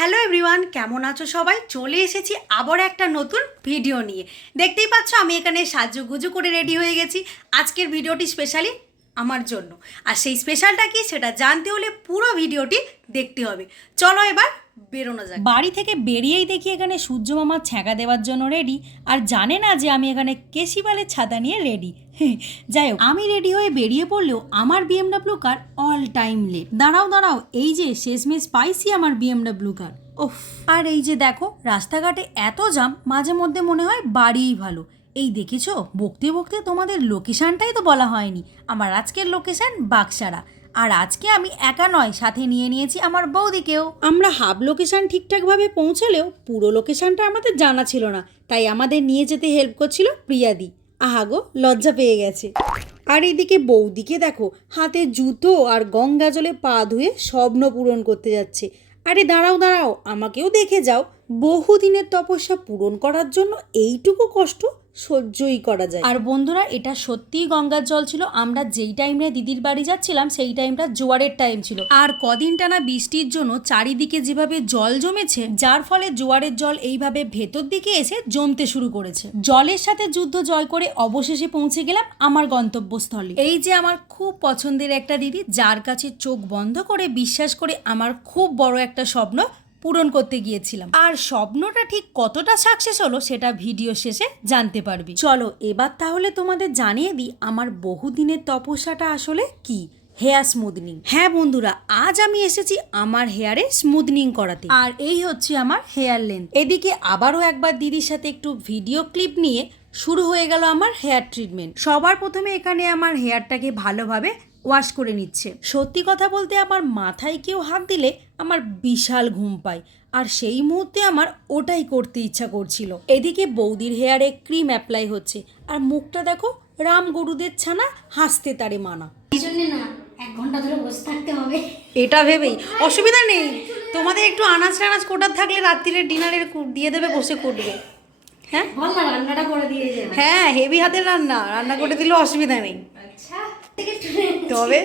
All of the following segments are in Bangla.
হ্যালো এভরিওয়ান কেমন আছো সবাই? চলে এসেছি আবার একটা নতুন ভিডিও নিয়ে। দেখতেই পাচ্ছ, আমি এখানে সাজুগুজু করে রেডি হয়ে গেছি। আজকের ভিডিওটি স্পেশালি আমার জন্য। আর সেই স্পেশালটা কি, সেটা জানতে হলে পুরো ভিডিওটি দেখতে হবে। চলো এবার বেরোনো যায় বাড়ি থেকে বেরিয়েই দেখি এখানে সূর্য মামার ছ্যাঁকা দেওয়ার জন্য রেডি আর জানে না যে আমি এখানে কেশিবালের ছাতা নিয়ে রেডি যাই হোক, আমি রেডি হয়ে বেরিয়ে পড়লেও আমার BMW car all time late দাঁড়াও দাঁড়াও, এই যে শেষমেশ পাইছি আমার বিএমডাব্লিউ কার ওফ আর এই যে দেখো, রাস্তাঘাটে এত জাম মাঝে মধ্যে মনে হয় বাড়িই ভালো। এই দেখেছ? বকতে বকতে তোমাদের লোকেশানটাই তো বলা হয়নি। আমার আজকের লোকেশন বাক্সারা আর আজকে আমি একা নয়, সাথে নিয়ে নিয়েছি আমার বৌদিকেও। আমরা হাফ লোকেশন ঠিকঠাকভাবে পৌঁছালেও পুরো লোকেশনটা আমাদের জানা ছিল না, তাই আমাদের নিয়ে যেতে হেল্প করছিল প্রিয়াদি। আহাগো লজ্জা পেয়ে গেছে। আর এইদিকে বৌদিকে দেখো, হাতে জুতো আর গঙ্গা জলে পা ধুয়ে স্বপ্ন পূরণ করতে যাচ্ছে। আরে দাঁড়াও দাঁড়াও, আমাকেও দেখে যাও। বহুদিনের তপস্যা পূরণ করার জন্য এইটুকু কষ্ট সহ্যই করা যায়। আর বন্ধুরা, এটা সত্যিই গঙ্গার জল ছিল। আমরা যেই টাইমে দিদির বাড়ি যাচ্ছিলাম, সেই টাইমটা জোয়ারের টাইম ছিল। আর কদিন টানা বৃষ্টির জন্য চারিদিকে যেভাবে জল জমেছে, যার ফলে জোয়ারের জল এইভাবে ভেতর দিকে এসে জমতে শুরু করেছে। জলের সাথে যুদ্ধ জয় করে অবশেষে পৌঁছে গেলাম আমার গন্তব্যস্থলে। এই যে আমার খুব পছন্দের একটা দিদি, যার কাছে চোখ বন্ধ করে বিশ্বাস করে আমার খুব বড় একটা স্বপ্ন পূরণ করতে গিয়েছিলাম। আর স্বপ্নটা ঠিক কতটা সাকসেস হলো সেটা ভিডিও শেষে জানতে পারবি। চলো, এবার তাহলে তোমাদের জানিয়ে দিই আমার বহুদিনের তপস্যাটা আসলে কি? হেয়ার স্মুথনিং হ্যাঁ বন্ধুরা, আজ আমি এসেছি আমার হেয়ারে স্মুথনিং করাতে। আর এই হচ্ছে আমার হেয়ার লেন্থ এদিকে আবারও একবার দিদির সাথে একটু ভিডিও ক্লিপ নিয়ে শুরু হয়ে গেল আমার হেয়ার ট্রিটমেন্ট সবার প্রথমে এখানে আমার হেয়ারটাকে ভালোভাবে ওয়াশ করে নিচ্ছে। সত্যি কথা বলতে আমার মাথায় কেউ হাত দিলে আমার বিশাল ঘুম পায়। আর সেই মুহূর্তে আমার ওটাই করতে ইচ্ছা করছিল। এদিকে বৌদির হেয়ারে ক্রিম অ্যাপ্লাই হচ্ছে। আর মুখটা দেখো রাম গরুদের ছানা হাসতে তারে মানা। এই জন্যে না এক ঘণ্টা ধরে বসে থাকতে হবে। এটা ভেবেই। অসুবিধা নেই। তোমাদের একটু আনাজ টানাজ কোটার থাকলে রাত্রিরে ডিনারের দিয়ে দেবে বসে করবে। হ্যাঁ? রান্নাটা করে দিয়ে হ্যাঁ হেভি হাতের রান্না। রান্না করে দিলেও অসুবিধা নেই। আচ্ছা। থেকে তবে?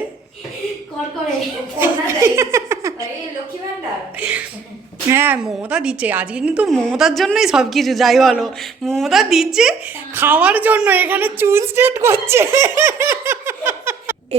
কর করে। লক্ষ্মী ভান্ডার হ্যাঁ মমতা দিচ্ছে। আজকে কিন্তু মমতার জন্যই সব কিছু যাই বলো। মমতা দিচ্ছে খাওয়ার জন্য এখানে চুল স্ট্রেট করছে।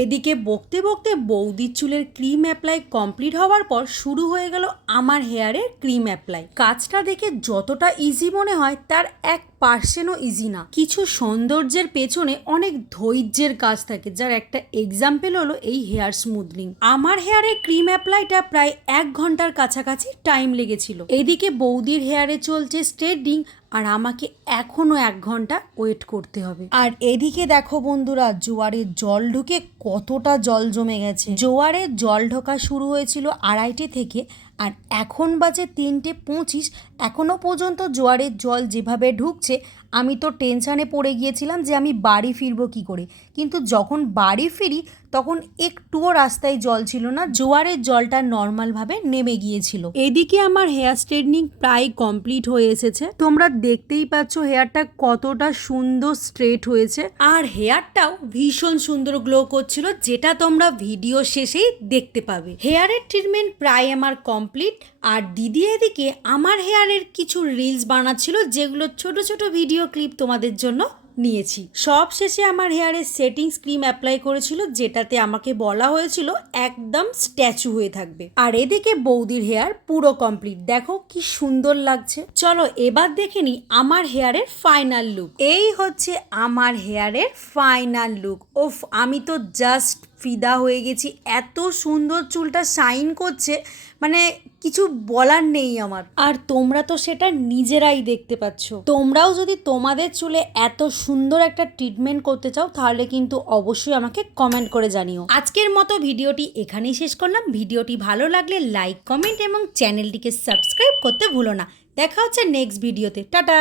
এদিকে বকতে বকতে বৌদির চুলের ক্রিম অ্যাপ্লাই কমপ্লিট হওয়ার পর শুরু হয়ে গেল আমার হেয়ারের ক্রিম অ্যাপ্লাই। কাজটা দেখে যতটা ইজি মনে হয় তার এক পার্সেন্টও ইজি না। কিছু সৌন্দর্যের পেছনে অনেক ধৈর্যের কাজ থাকে। যার একটা এক্সাম্পল হলো এই হেয়ার স্মুথনিং আমার হেয়ারে ক্রিম অ্যাপ্লাইটা প্রায় এক ঘণ্টার কাছাকাছি টাইম লেগেছিল। এদিকে বৌদির হেয়ারে চলছে স্ট্রেটিং আর আমাকে এখনও এক ঘণ্টা ওয়েট করতে হবে। আর এদিকে দেখো বন্ধুরা জোয়ারের জল ঢুকে কতটা জল জমে গেছে। জোয়ারের জল ঢোকা শুরু হয়েছিল আড়াইটে থেকে, আর এখন বাজে তিনটে পঁচিশ। এখনও পর্যন্ত জোয়ারের জল যেভাবে ঢুকছে আমি তো টেনশানে পড়ে গিয়েছিলাম যে আমি বাড়ি ফিরবো কি করে। কিন্তু যখন বাড়ি ফিরি তখন একটুও রাস্তায় জল ছিল না জোয়ারের জলটা নর্মালভাবে নেমে গিয়েছিল। এদিকে আমার হেয়ার স্ট্রেটনিং প্রায় কমপ্লিট হয়ে এসেছে। তোমরা দেখতেই পাচ্ছ হেয়ারটা কতটা সুন্দর স্ট্রেট হয়েছে। আর হেয়ারটাও ভীষণ সুন্দর গ্লো করছিল যেটা তোমরা ভিডিও শেষেই দেখতে পাবে। হেয়ারের ট্রিটমেন্ট প্রায় আমার কমপ্লিট আর দিদি এদিকে আমার হেয়ারের কিছু রিলস বানাচ্ছিল যেগুলো ছোট ছোট ভিডিও ক্লিপ তোমাদের জন্য নিয়েছি। সব শেষে আমার হেয়ারে সেটিংস ক্রিম অ্যাপ্লাই করেছিল, যেটাতে আমাকে বলা হয়েছিল একদম স্ট্যাচু হয়ে থাকবে। আর এদিকে বৌদির হেয়ার পুরো কমপ্লিট। দেখো কি সুন্দর লাগছে। চলো এবার দেখে নি আমার হেয়ারের ফাইনাল লুক। এই হচ্ছে আমার হেয়ারের ফাইনাল লুক। ওফ আমি তো জাস্ট ফিদা হয়ে গেছি। এত সুন্দর চুলটা শাইন করছে। মানে কিছু বলার নেই আমার। আর তোমরা তো সেটা নিজেরাই দেখতে পাচ্ছ। তোমরাও যদি তোমাদের চুলে এত সুন্দর একটা ট্রিটমেন্ট করতে চাও, তাহলে কিন্তু অবশ্যই আমাকে কমেন্ট করে জানিও। আজকের মতো ভিডিওটি এখানেই শেষ করলাম। ভিডিওটি ভালো লাগলে লাইক কমেন্ট এবং চ্যানেলটিকে সাবস্ক্রাইব করতে ভুলো না। দেখা হচ্ছে নেক্সট ভিডিওতে। টাটা!